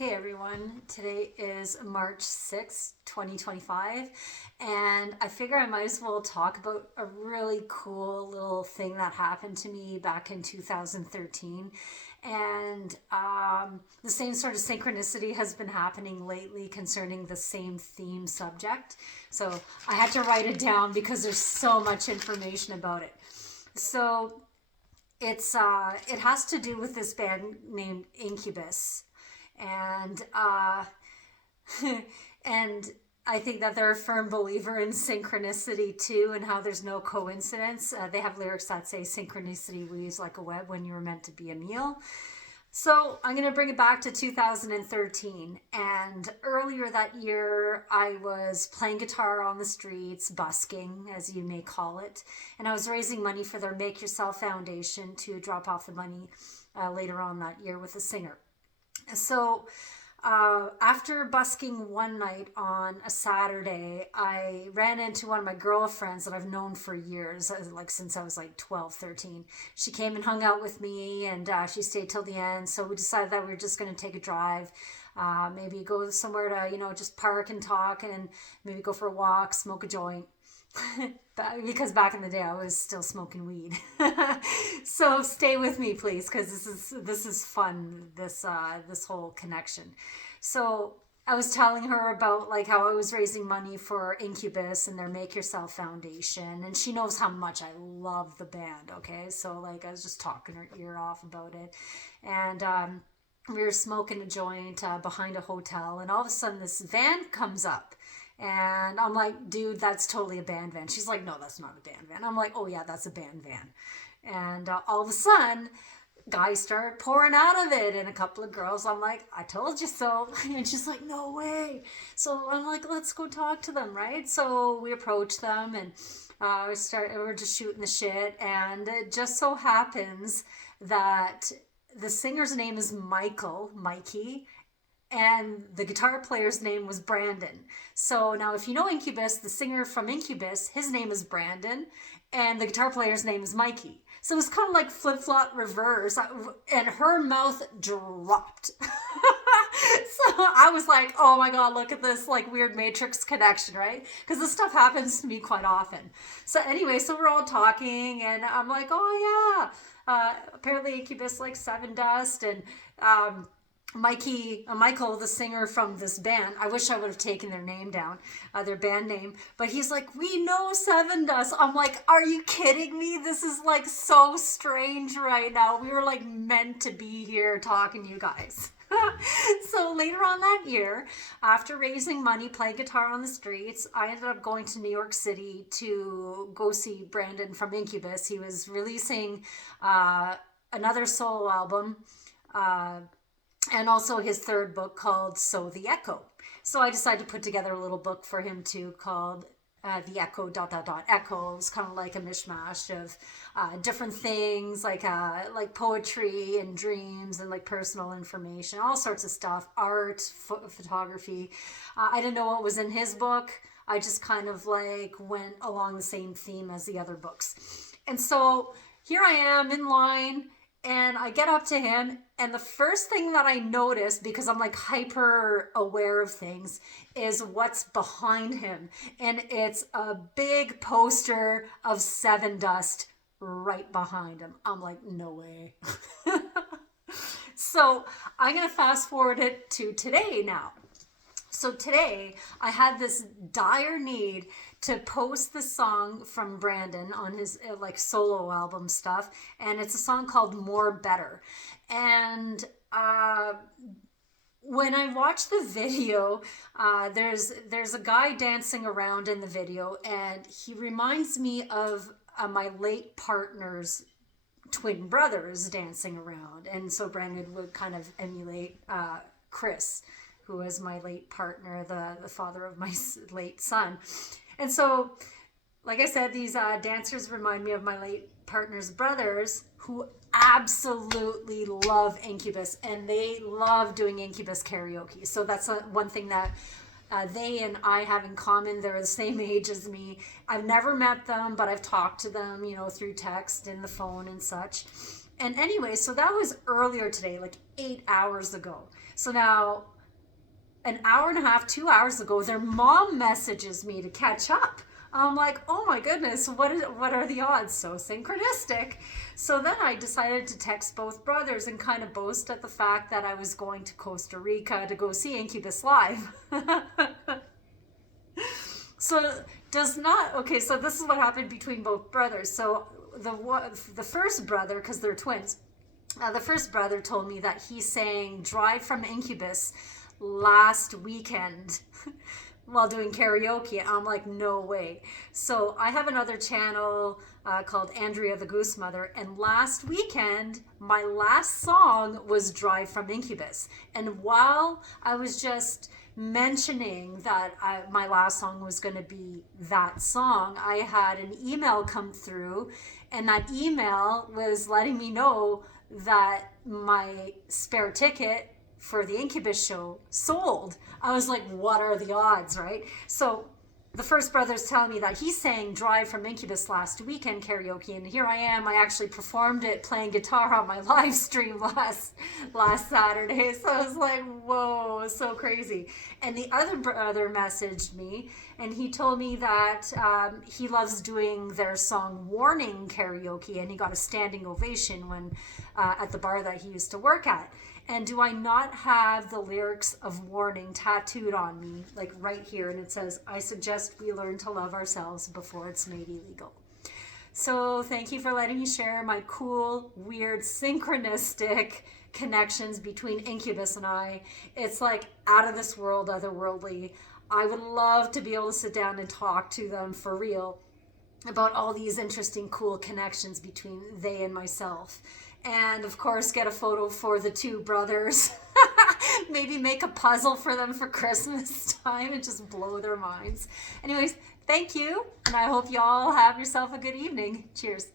Hey everyone, today is March 6th, 2025, and I figure I might as well talk about a really cool little thing that happened to me back in 2013. And the same sort of synchronicity has been happening lately concerning the same theme subject. So I had to write it down because there's so much information about it. So it has to do with this band named Incubus, and and I think that they're a firm believer in synchronicity too, and how there's no coincidence. They have lyrics that say synchronicity weaves like a web when you were meant to be a meal. So I'm going to bring it back to 2013. And earlier that year, I was playing guitar on the streets, busking, as you may call it. And I was raising money for their Make Yourself Foundation to drop off the money later on that year with a singer. So after busking one night on a Saturday, I ran into one of my girlfriends that I've known for years, like since I was like 12, 13. She came and hung out with me, and she stayed till the end. So we decided that we were just going to take a drive, maybe go somewhere to, just park and talk, and maybe go for a walk, smoke a joint. Because back in the day I was still smoking weed. So stay with me please, because this is fun, this whole connection. So I was telling her about like how I was raising money for Incubus and their Make Yourself Foundation, and she knows how much I love the band. Okay, so like I was just talking her ear off about it, and we were smoking a joint behind a hotel, and all of a sudden this van comes up. And I'm like, dude, that's totally a band van. She's like, no, that's not a band van. I'm like, oh yeah, that's a band van. And all of a sudden, guys start pouring out of it, and a couple of girls. I'm like, I told you so. And she's like, no way. So I'm like, let's go talk to them, right? So we approach them, and we're just shooting the shit. And it just so happens that the singer's name is Mikey, and the guitar player's name was Brandon. So now if you know Incubus, the singer from Incubus, his name is Brandon, and the guitar player's name is Mikey. So it's kind of like flip-flop reverse, and her mouth dropped. So I was like, oh my God, look at this like weird Matrix connection, right? Because this stuff happens to me quite often. So anyway, so we're all talking, and I'm like, oh yeah, apparently Incubus likes Seven Dust, and Michael, the singer from this band, I wish I would have taken their name down, their band name, but he's like, we know Seven Dust. I'm like, are you kidding me? This is like so strange right now. We were like meant to be here talking to you guys. So later on that year, after raising money, playing guitar on the streets, I ended up going to New York City to go see Brandon from Incubus. He was releasing another solo album, and also his third book called So the Echo. So I decided to put together a little book for him too called The Echo ... Echo. It was kind of like a mishmash of different things like poetry and dreams and like personal information, all sorts of stuff, art, photography. I didn't know what was in his book. I just kind of like went along the same theme as the other books. And so here I am in line, and I get up to him, and the first thing that I notice, because I'm like hyper aware of things, is what's behind him. And it's a big poster of Seven Dust right behind him. I'm like, no way. So I'm going to fast forward it to today now. So today I had this dire need to post the song from Brandon on his like solo album stuff, and it's a song called More Better. And when I watched the video, there's a guy dancing around in the video, and he reminds me of my late partner's twin brothers dancing around. And so Brandon would kind of emulate Chris, who was my late partner, the father of my late son. And so, like I said, these dancers remind me of my late partner's brothers, who absolutely love Incubus, and they love doing Incubus karaoke. So that's one thing that they and I have in common. They're the same age as me. I've never met them, but I've talked to them, through text and the phone and such. And anyway, so that was earlier today, like 8 hours ago. So now, an hour and a half, 2 hours ago, their mom messages me to catch up. I'm like, oh my goodness, what are the odds? So synchronistic. So then I decided to text both brothers and kind of boast at the fact that I was going to Costa Rica to go see Incubus live. So so this is what happened between both brothers. So the first brother, because they're twins, the first brother told me that he sang Drive from Incubus last weekend while doing karaoke. I'm like, no way. So I have another channel called Andrea the Goose Mother, and last weekend my last song was Drive from Incubus. And while I was just mentioning that my last song was going to be that song, I had an email come through, and that email was letting me know that my spare ticket for the Incubus show sold. I was like, what are the odds, right? So the first brother's telling me that he sang Drive from Incubus last weekend karaoke, and here I am. I actually performed it playing guitar on my live stream last Saturday. So I was like, whoa, so crazy. And the other brother messaged me, and he told me that he loves doing their song Warning karaoke, and he got a standing ovation when at the bar that he used to work at. And do I not have the lyrics of Warning tattooed on me, like right here? And it says, I suggest we learn to love ourselves before it's made illegal. So thank you for letting me share my cool, weird, synchronistic connections between Incubus and I. It's like out of this world, otherworldly. I would love to be able to sit down and talk to them for real about all these interesting, cool connections between they and myself. And of course, get a photo for the two brothers. Maybe make a puzzle for them for Christmas time and just blow their minds. Anyways, thank you. And I hope you all have yourself a good evening. Cheers.